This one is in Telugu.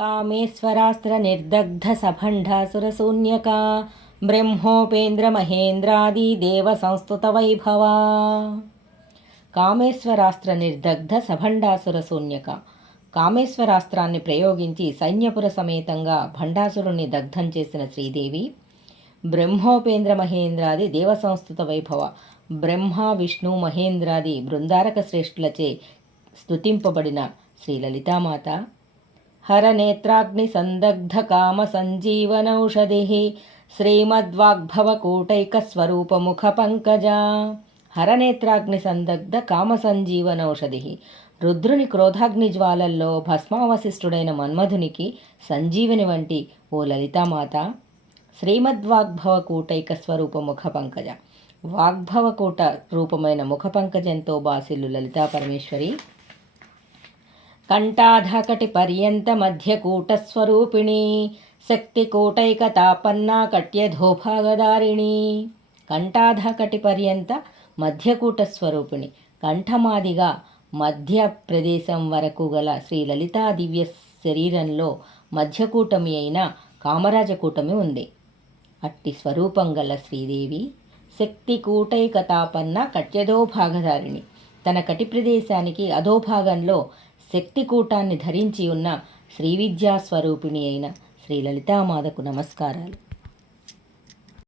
కామేశ్వరాస్త్ర నిర్దగ్ధ సభండాసురశూన్యకా బ్రహ్మోపేంద్ర మహేంద్రాది దేవ సంస్తుత వైభవా. కామేశ్వరాస్త్ర నిర్దగ్ధ సభండాసుర శూన్యక. కామేశ్వరాస్త్రాన్ని ప్రయోగించి సైన్యపుర సమేతంగా భండాసురుణ్ణి దగ్ధం చేసిన శ్రీదేవి, బ్రహ్మోపేంద్ర మహేంద్రాది దేవ సంస్తుత వైభవ, బ్రహ్మ విష్ణు మహేంద్రాది బృందారక శ్రేష్ఠులచే స్తుతింపబడిన శ్రీ లలితామాత, హరనేత్రాగ్ని సందగ్ధ కామ సంజీవనౌషధి శ్రీమద్వాగ్భవకూటైక స్వరూపముఖ పంకజ. హరనేత్రాగ్ని సందగ్ధ కామ సంజీవనౌషధి. రుద్రుని క్రోధాగ్ని జ్వాలల్లో భస్మావశిష్ఠుడైన మన్మధునికి సంజీవని వంటి ఓ లలితామాత, శ్రీమద్వాగ్భవకూటైక స్వరూప ముఖ పంకజ. వాగ్భవకూట రూపమైన ముఖ పంకజంతో బాసిల్లు లలితా పరమేశ్వరి, కంఠాధకటి పర్యంత మధ్యకూటస్వరూపిణి శక్తికూటైక తాపన్నా కట్యధోభాగదారిణి. కంఠాధకటి పర్యంత మధ్యకూటస్వరూపిణి. కంఠమాదిగా మధ్య ప్రదేశం వరకు గల శ్రీ లలితా దివ్య శరీరంలో మధ్యకూటమి అయిన కామరాజకూటమి ఉంది. అట్టి స్వరూపం గల శ్రీదేవి శక్తికూటైక తాపన్న కట్యధోభాగధారిణి. తన కటి ప్రదేశానికి అధోభాగంలో శక్తికూటాన్ని ధరించి ఉన్న శ్రీవిద్యాస్వరూపిణి అయిన శ్రీ లలితామాతకు నమస్కారాలు.